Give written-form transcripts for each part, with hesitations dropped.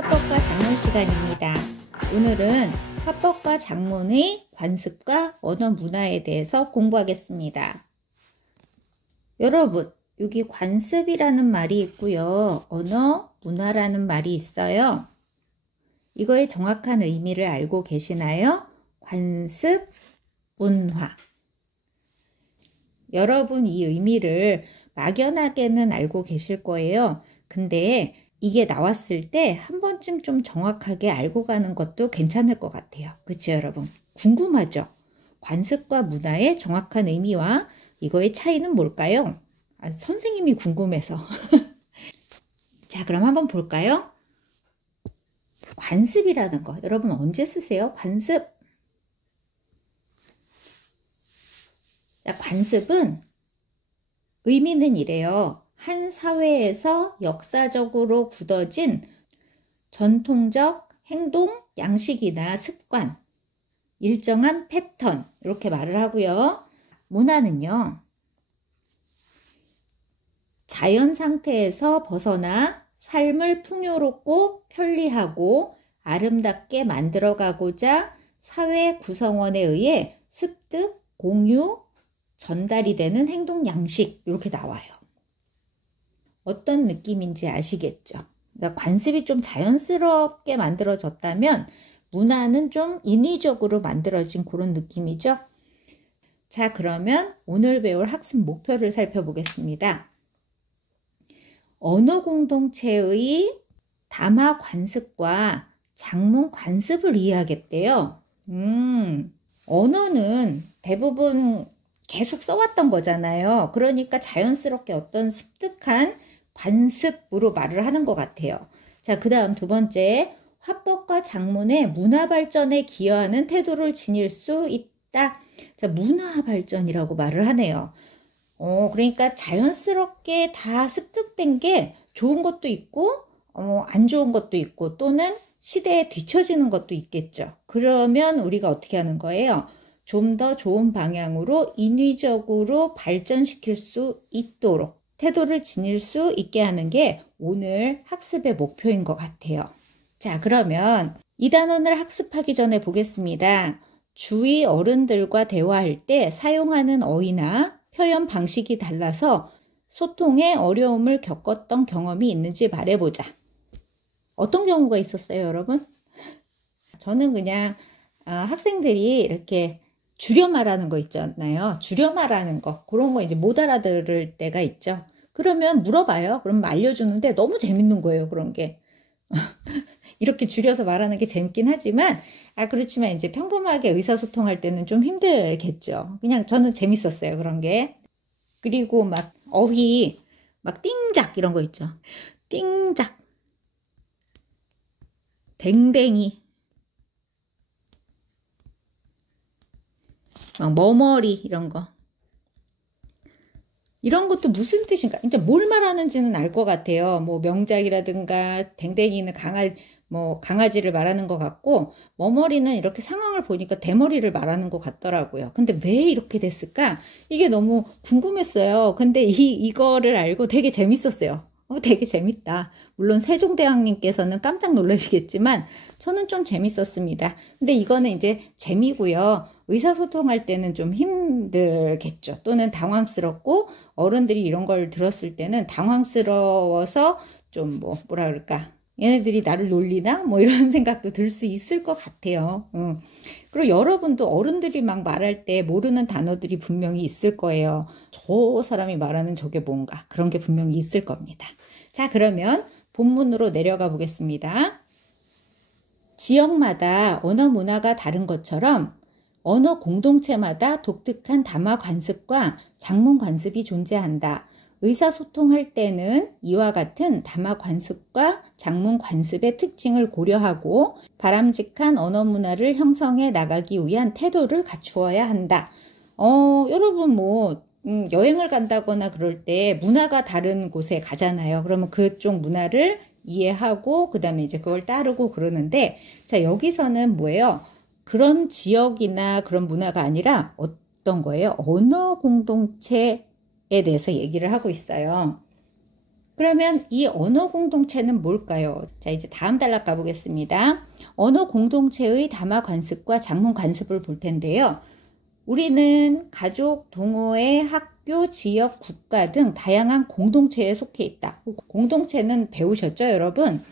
화법과 작문 시간입니다. 오늘은 화법과 작문의 관습과 언어 문화에 대해서 공부하겠습니다. 여러분, 여기 관습이라는 말이 있고요. 언어 문화라는 말이 있어요. 이거의 정확한 의미를 알고 계시나요? 관습, 문화. 여러분 이 의미를 막연하게는 알고 계실 거예요. 근데 이게 나왔을 때 한 번쯤 좀 정확하게 알고 가는 것도 괜찮을 것 같아요. 그렇죠, 여러분? 궁금하죠? 관습과 문화의 정확한 의미와 이거의 차이는 뭘까요? 선생님이 궁금해서. 자, 그럼 한번 볼까요? 관습이라는 거. 여러분 언제 쓰세요? 관습. 자, 관습은 의미는 이래요. 한 사회에서 역사적으로 굳어진 전통적 행동, 양식이나 습관, 일정한 패턴 이렇게 말을 하고요. 문화는요. 자연 상태에서 벗어나 삶을 풍요롭고 편리하고 아름답게 만들어가고자 사회 구성원에 의해 습득, 공유, 전달이 되는 행동 양식 이렇게 나와요. 어떤 느낌인지 아시겠죠? 그러니까 관습이 좀 자연스럽게 만들어졌다면 문화는 좀 인위적으로 만들어진 그런 느낌이죠. 자, 그러면 오늘 배울 학습 목표를 살펴보겠습니다. 언어 공동체의 담화 관습과 작문 관습을 이해하겠대요. 언어는 대부분 계속 써왔던 거잖아요. 그러니까 자연스럽게 어떤 습득한 관습으로 말을 하는 것 같아요. 자, 그 다음 두 번째, 화법과 작문의 문화 발전에 기여하는 태도를 지닐 수 있다. 자, 문화 발전이라고 말을 하네요. 그러니까 자연스럽게 다 습득된 게 좋은 것도 있고, 안 좋은 것도 있고, 또는 시대에 뒤처지는 것도 있겠죠. 그러면 우리가 어떻게 하는 거예요? 좀 더 좋은 방향으로 인위적으로 발전시킬 수 있도록 태도를 지닐 수 있게 하는 게 오늘 학습의 목표인 것 같아요. 자, 그러면 이 단원을 학습하기 전에 보겠습니다. 주위 어른들과 대화할 때 사용하는 어휘나 표현 방식이 달라서 소통에 어려움을 겪었던 경험이 있는지 말해보자. 어떤 경우가 있었어요, 여러분? 저는 그냥 학생들이 이렇게 줄여 말하는 거 있잖아요. 줄여 말하는 거. 그런 거 이제 못 알아들을 때가 있죠. 그러면 물어봐요. 그럼 알려주는데 너무 재밌는 거예요. 그런 게. 이렇게 줄여서 말하는 게 재밌긴 하지만, 그렇지만 이제 평범하게 의사소통할 때는 좀 힘들겠죠. 그냥 저는 재밌었어요. 그런 게. 그리고 막 어휘, 막 띵작 이런 거 있죠. 띵작. 댕댕이. 막 머머리 이런 거. 이런 것도 무슨 뜻인가? 이제 뭘 말하는지는 알 것 같아요. 뭐 명작이라든가 댕댕이는 강아지를 말하는 것 같고 머머리는 이렇게 상황을 보니까 대머리를 말하는 것 같더라고요. 근데 왜 이렇게 됐을까? 이게 너무 궁금했어요. 근데 이거를 알고 되게 재밌었어요. 되게 재밌다. 물론 세종대왕님께서는 깜짝 놀라시겠지만 저는 좀 재밌었습니다. 근데 이거는 이제 재미고요. 의사소통할 때는 좀 힘들겠죠. 또는 당황스럽고 어른들이 이런 걸 들었을 때는 당황스러워서 좀 뭐라 그럴까. 얘네들이 나를 놀리나? 뭐 이런 생각도 들 수 있을 것 같아요. 그리고 여러분도 어른들이 막 말할 때 모르는 단어들이 분명히 있을 거예요. 저 사람이 말하는 저게 뭔가 그런 게 분명히 있을 겁니다. 자, 그러면 본문으로 내려가 보겠습니다. 지역마다 언어 문화가 다른 것처럼 언어 공동체마다 독특한 담화 관습과 작문 관습이 존재한다. 의사소통할 때는 이와 같은 담화 관습과 작문 관습의 특징을 고려하고 바람직한 언어 문화를 형성해 나가기 위한 태도를 갖추어야 한다. 여러분 여행을 간다거나 그럴 때 문화가 다른 곳에 가잖아요. 그러면 그쪽 문화를 이해하고 그 다음에 이제 그걸 따르고 그러는데, 자, 여기서는 뭐예요? 그런 지역이나 그런 문화가 아니라 어떤 거예요? 언어 공동체에 대해서 얘기를 하고 있어요. 그러면 이 언어 공동체는 뭘까요? 자, 이제 다음 단락 가보겠습니다. 언어 공동체의 담화 관습과 작문 관습을 볼 텐데요. 우리는 가족, 동호회, 학교, 지역, 국가 등 다양한 공동체에 속해 있다. 공동체는 배우셨죠, 여러분?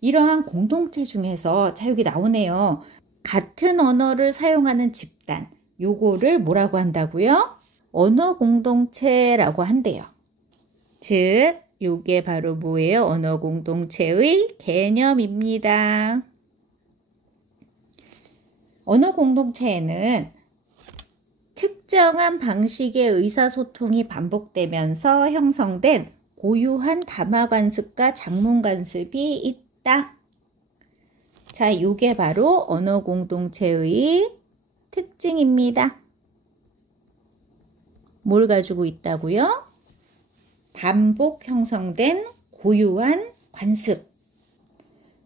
이러한 공동체 중에서, 자, 여기 나오네요. 같은 언어를 사용하는 집단, 요거를 뭐라고 한다고요? 언어 공동체라고 한대요. 즉, 요게 바로 뭐예요? 언어 공동체의 개념입니다. 언어 공동체에는 특정한 방식의 의사소통이 반복되면서 형성된 고유한 담화 관습과 작문 관습이 있다. 자, 요게 바로 언어 공동체의 특징입니다. 뭘 가지고 있다고요? 반복 형성된 고유한 관습.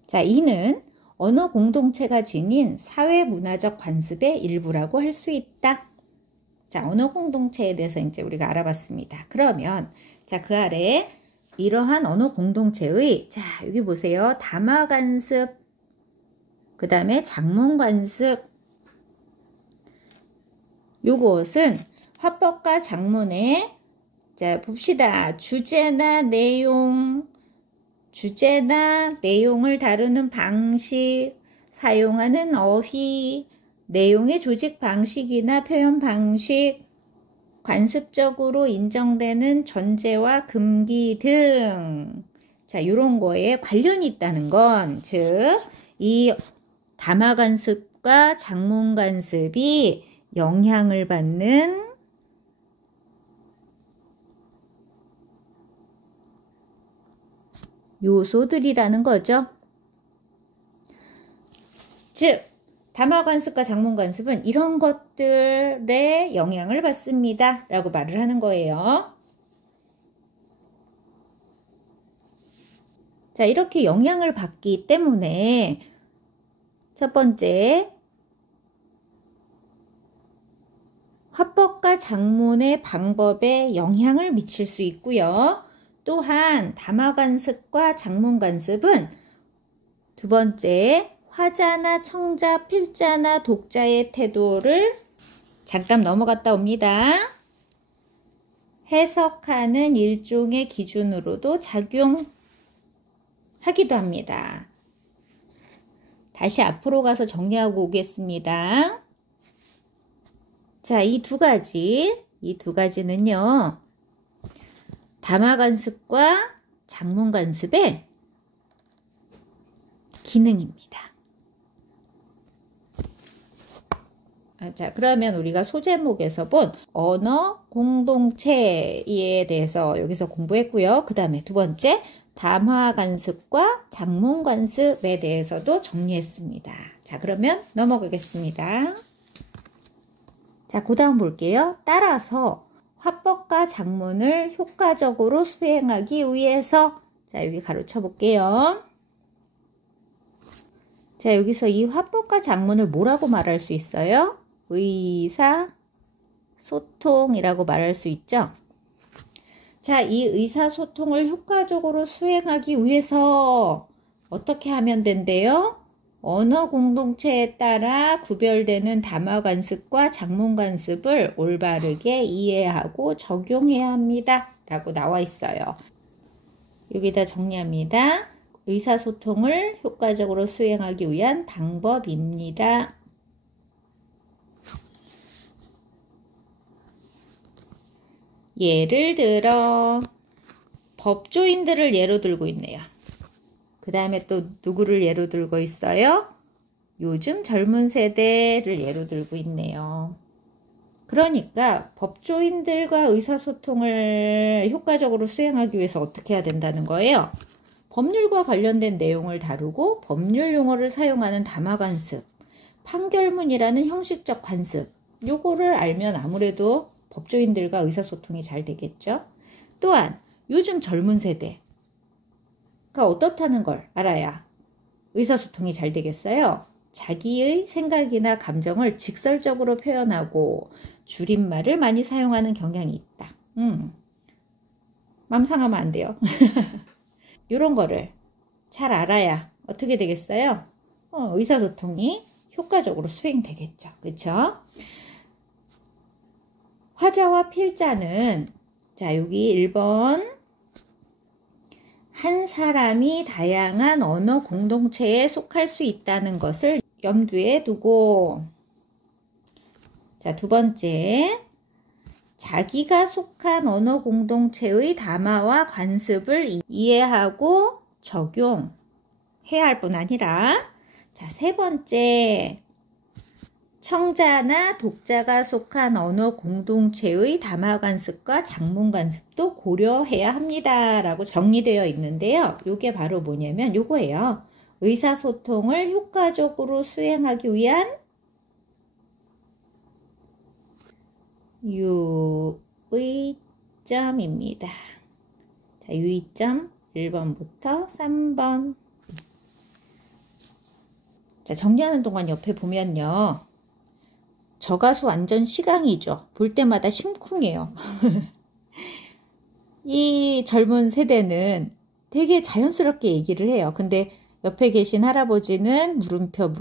자, 이는 언어 공동체가 지닌 사회문화적 관습의 일부라고 할 수 있다. 자, 언어 공동체에 대해서 이제 우리가 알아봤습니다. 그러면, 자, 그 아래 이러한 언어 공동체의, 자, 여기 보세요. 담화 관습, 그 다음에 작문 관습. 요것은 화법과 작문에, 자, 봅시다. 주제나 내용을 다루는 방식, 사용하는 어휘, 내용의 조직 방식이나 표현 방식, 관습적으로 인정되는 전제와 금기 등, 자, 요런 거에 관련이 있다는 건, 즉, 이 담화 관습과 작문 관습이 영향을 받는 요소들이라는 거죠. 즉, 담화 관습과 작문 관습은 이런 것들에 영향을 받습니다. 라고 말을 하는 거예요. 자, 이렇게 영향을 받기 때문에 첫 번째, 화법과 작문의 방법에 영향을 미칠 수 있고요. 또한 담화 관습과 작문 관습은 두 번째, 화자나 청자, 필자나 독자의 태도를 잠깐 넘어갔다 옵니다. 해석하는 일종의 기준으로도 작용하기도 합니다. 다시 앞으로 가서 정리하고 오겠습니다. 자, 이 두 가지는요. 담화 관습과 작문 관습의 기능입니다. 자, 그러면 우리가 소제목에서 본 언어 공동체에 대해서 여기서 공부했고요. 그 다음에 두 번째, 담화 관습과 작문 관습에 대해서도 정리했습니다. 자, 그러면 넘어가겠습니다. 자, 그 다음 볼게요. 따라서 화법과 작문을 효과적으로 수행하기 위해서, 자, 여기 가로쳐 볼게요. 자, 여기서 이 화법과 작문을 뭐라고 말할 수 있어요? 의사소통이라고 말할 수 있죠. 자, 이 의사소통을 효과적으로 수행하기 위해서 어떻게 하면 된대요? 언어 공동체에 따라 구별되는 담화 관습과 작문 관습을 올바르게 이해하고 적용해야 합니다. 라고 나와 있어요. 여기다 정리합니다. 의사소통을 효과적으로 수행하기 위한 방법입니다. 예를 들어 법조인들을 예로 들고 있네요. 그 다음에 또 누구를 예로 들고 있어요? 요즘 젊은 세대를 예로 들고 있네요. 그러니까 법조인들과 의사소통을 효과적으로 수행하기 위해서 어떻게 해야 된다는 거예요? 법률과 관련된 내용을 다루고 법률 용어를 사용하는 담화 관습, 판결문이라는 형식적 관습, 요거를 알면 아무래도 법조인들과 의사소통이 잘 되겠죠. 또한 요즘 젊은 세대가 어떻다는 걸 알아야 의사소통이 잘 되겠어요. 자기의 생각이나 감정을 직설적으로 표현하고 줄임말을 많이 사용하는 경향이 있다. 맘 상하면 안 돼요. 이런 거를 잘 알아야 어떻게 되겠어요? 의사소통이 효과적으로 수행되겠죠. 그쵸? 화자와 필자는, 자, 여기 1번. 한 사람이 다양한 언어 공동체에 속할 수 있다는 것을 염두에 두고, 자, 2번째. 자기가 속한 언어 공동체의 담화와 관습을 이해하고 적용해야 할 뿐 아니라, 자, 3번째. 청자나 독자가 속한 언어 공동체의 담화 관습과 작문 관습도 고려해야 합니다. 라고 정리되어 있는데요. 이게 바로 뭐냐면 요거예요. 의사소통을 효과적으로 수행하기 위한 유의점입니다. 자, 유의점 1번부터 3번. 자, 정리하는 동안 옆에 보면요. 저 가수 완전 시강이죠. 볼 때마다 심쿵해요. 이 젊은 세대는 되게 자연스럽게 얘기를 해요. 근데 옆에 계신 할아버지는 물음표.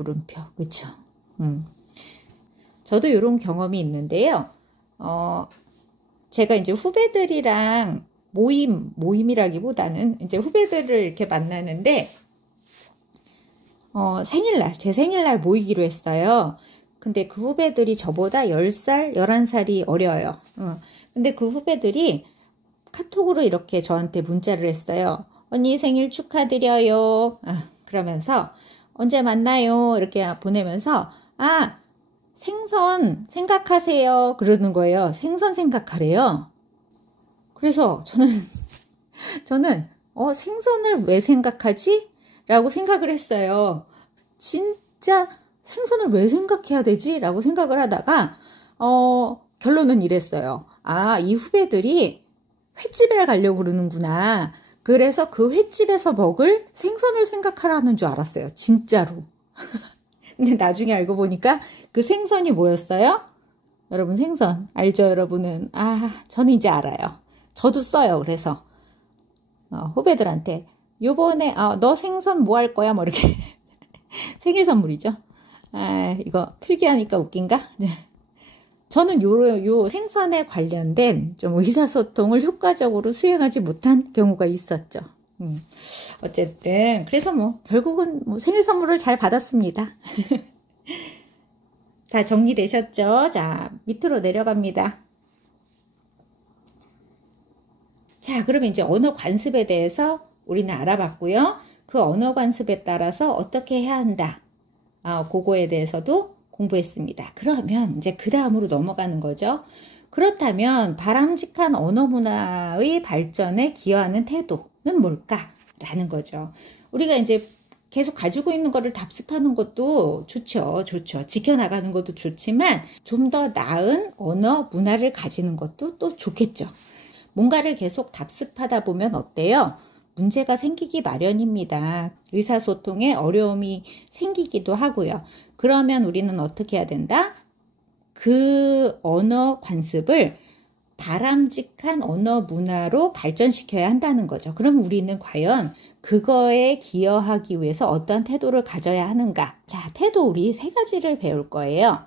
그쵸? 저도 이런 경험이 있는데요. 제가 이제 후배들이랑 모임이라기보다는 이제 후배들을 이렇게 만나는데, 제 생일날 모이기로 했어요. 근데 그 후배들이 저보다 10살, 11살이 어려요. 근데 그 후배들이 카톡으로 이렇게 저한테 문자를 했어요. 언니 생일 축하드려요. 그러면서 언제 만나요? 이렇게 보내면서 생선 생각하세요. 그러는 거예요. 생선 생각하래요. 그래서 저는 생선을 왜 생각하지? 라고 생각을 했어요. 진짜 생선을 왜 생각해야 되지? 라고 생각을 하다가 결론은 이랬어요. 이 후배들이 횟집에 가려고 그러는구나. 그래서 그 횟집에서 먹을 생선을 생각하라는 줄 알았어요. 진짜로. 근데 나중에 알고 보니까 그 생선이 뭐였어요? 여러분 생선 알죠? 여러분은? 저는 이제 알아요. 저도 써요. 그래서 후배들한테 요번에 너 생선 뭐 할 거야? 뭐 이렇게 생일 선물이죠. 이거 필기하니까 웃긴가? 저는 요 생선에 관련된 좀 의사소통을 효과적으로 수행하지 못한 경우가 있었죠. 어쨌든 그래서 결국은 생일 선물을 잘 받았습니다. 다 정리되셨죠? 자, 밑으로 내려갑니다. 자, 그러면 이제 언어 관습에 대해서 우리는 알아봤고요. 그 언어 관습에 따라서 어떻게 해야 한다. 그거에 대해서도 공부했습니다. 그러면 이제 그 다음으로 넘어가는 거죠. 그렇다면 바람직한 언어 문화의 발전에 기여하는 태도는 뭘까라는 거죠. 우리가 이제 계속 가지고 있는 거를 답습하는 것도 좋죠. 지켜나가는 것도 좋지만 좀 더 나은 언어 문화를 가지는 것도 또 좋겠죠. 뭔가를 계속 답습하다 보면 어때요? 문제가 생기기 마련입니다. 의사소통에 어려움이 생기기도 하고요. 그러면 우리는 어떻게 해야 된다? 그 언어 관습을 바람직한 언어 문화로 발전시켜야 한다는 거죠. 그럼 우리는 과연 그거에 기여하기 위해서 어떠한 태도를 가져야 하는가? 자, 태도 우리 3가지를 배울 거예요.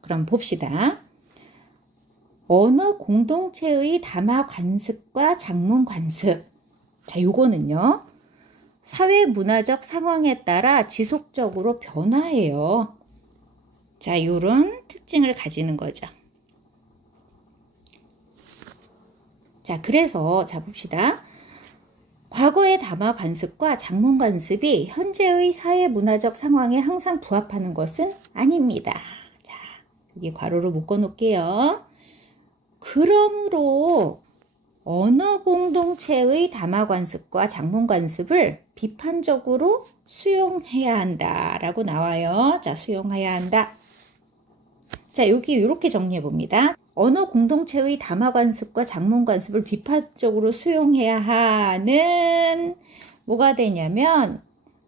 그럼 봅시다. 언어 공동체의 담화 관습과 작문 관습. 자, 요거는요. 사회 문화적 상황에 따라 지속적으로 변화해요. 자, 요런 특징을 가지는 거죠. 자, 그래서 자 봅시다. 과거의 담화 관습과 작문 관습이 현재의 사회 문화적 상황에 항상 부합하는 것은 아닙니다. 자, 여기 괄호로 묶어 놓을게요. 그러므로 언어 공동체의 담화 관습과 작문 관습을 비판적으로 수용해야 한다라고 나와요. 자, 수용해야 한다. 자, 여기 이렇게 정리해 봅니다. 언어 공동체의 담화 관습과 작문 관습을 비판적으로 수용해야 하는 뭐가 되냐면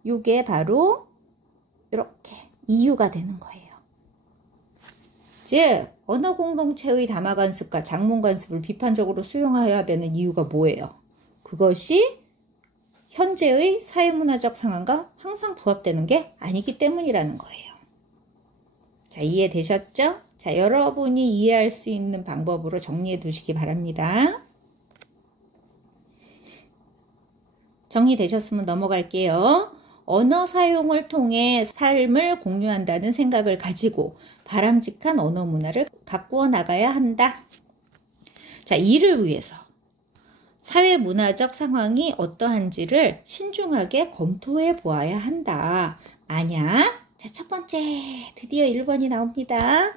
이게 바로 이렇게 이유가 되는 거예요. 즉 언어 공동체의 담화 관습과 작문 관습을 비판적으로 수용해야 되는 이유가 뭐예요? 그것이 현재의 사회문화적 상황과 항상 부합되는 게 아니기 때문이라는 거예요. 자, 이해되셨죠? 자, 여러분이 이해할 수 있는 방법으로 정리해 두시기 바랍니다. 정리되셨으면 넘어갈게요. 언어 사용을 통해 삶을 공유한다는 생각을 가지고 바람직한 언어 문화를 가꾸어 나가야 한다. 자, 이를 위해서 사회 문화적 상황이 어떠한지를 신중하게 검토해 보아야 한다. 만약, 자, 첫 번째, 드디어 1번이 나옵니다.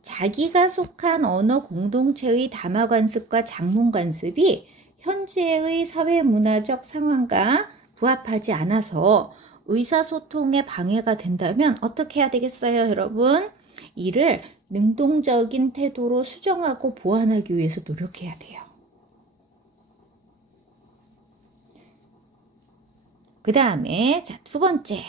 자기가 속한 언어 공동체의 담화 관습과 작문 관습이 현재의 사회 문화적 상황과 부합하지 않아서 의사소통에 방해가 된다면 어떻게 해야 되겠어요, 여러분? 이를 능동적인 태도로 수정하고 보완하기 위해서 노력해야 돼요. 그 다음에 자, 두 번째.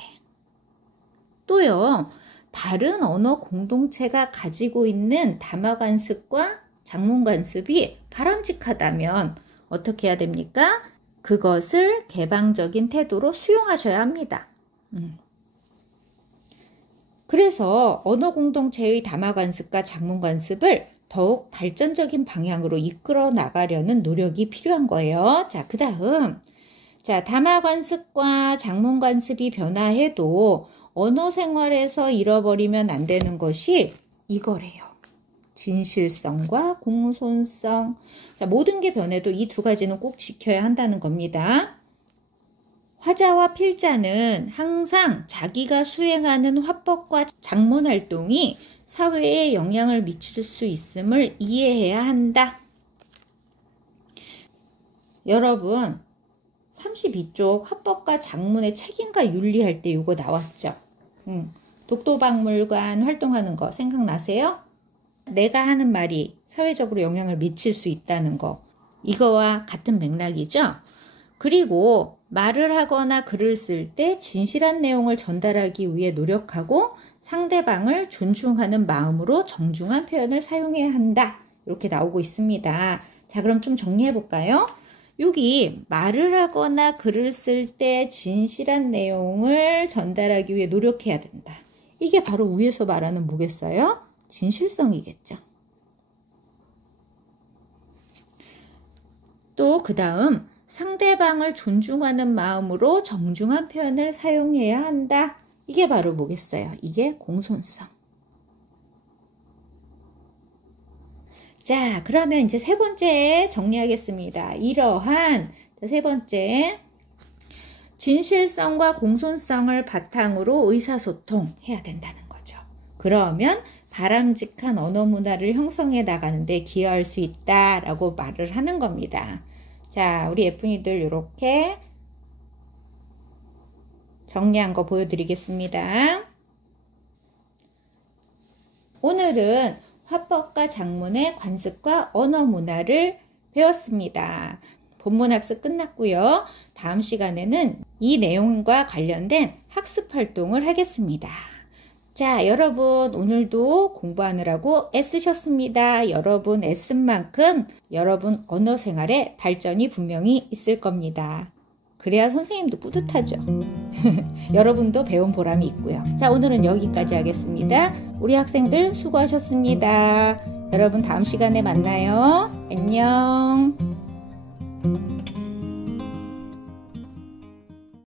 또요, 다른 언어 공동체가 가지고 있는 담화 관습과 작문 관습이 바람직하다면 어떻게 해야 됩니까? 그것을 개방적인 태도로 수용하셔야 합니다. 그래서 언어 공동체의 담화 관습과 작문 관습을 더욱 발전적인 방향으로 이끌어 나가려는 노력이 필요한 거예요. 자, 그 다음. 자, 담화 관습과 작문 관습이 변화해도 언어 생활에서 잃어버리면 안 되는 것이 이거래요. 진실성과 공손성. 자, 모든 게 변해도 이 두 가지는 꼭 지켜야 한다는 겁니다. 화자와 필자는 항상 자기가 수행하는 화법과 작문 활동이 사회에 영향을 미칠 수 있음을 이해해야 한다. 여러분, 32쪽 화법과 작문의 책임과 윤리할 때 이거 나왔죠? 독도박물관 활동하는 거 생각나세요? 내가 하는 말이 사회적으로 영향을 미칠 수 있다는 거. 이거와 같은 맥락이죠? 그리고 말을 하거나 글을 쓸 때 진실한 내용을 전달하기 위해 노력하고 상대방을 존중하는 마음으로 정중한 표현을 사용해야 한다. 이렇게 나오고 있습니다. 자, 그럼 좀 정리해 볼까요? 여기 말을 하거나 글을 쓸 때 진실한 내용을 전달하기 위해 노력해야 된다. 이게 바로 위에서 말하는 뭐겠어요? 진실성이겠죠. 또 그 다음 상대방을 존중하는 마음으로 정중한 표현을 사용해야 한다. 이게 바로 뭐겠어요? 이게 공손성. 자, 그러면 이제 세 번째 정리하겠습니다. 이러한 세 번째, 진실성과 공손성을 바탕으로 의사소통 해야 된다는 거죠. 그러면 바람직한 언어 문화를 형성해 나가는데 기여할 수 있다라고 말을 하는 겁니다. 자, 우리 예쁜이들 이렇게 정리한 거 보여드리겠습니다. 오늘은 화법과 작문의 관습과 언어 문화를 배웠습니다. 본문학습 끝났고요. 다음 시간에는 이 내용과 관련된 학습 활동을 하겠습니다. 자, 여러분 오늘도 공부하느라고 애쓰셨습니다. 여러분 애쓴 만큼 여러분 언어 생활에 발전이 분명히 있을 겁니다. 그래야 선생님도 뿌듯하죠. 여러분도 배운 보람이 있고요. 자, 오늘은 여기까지 하겠습니다. 우리 학생들 수고하셨습니다. 여러분 다음 시간에 만나요. 안녕.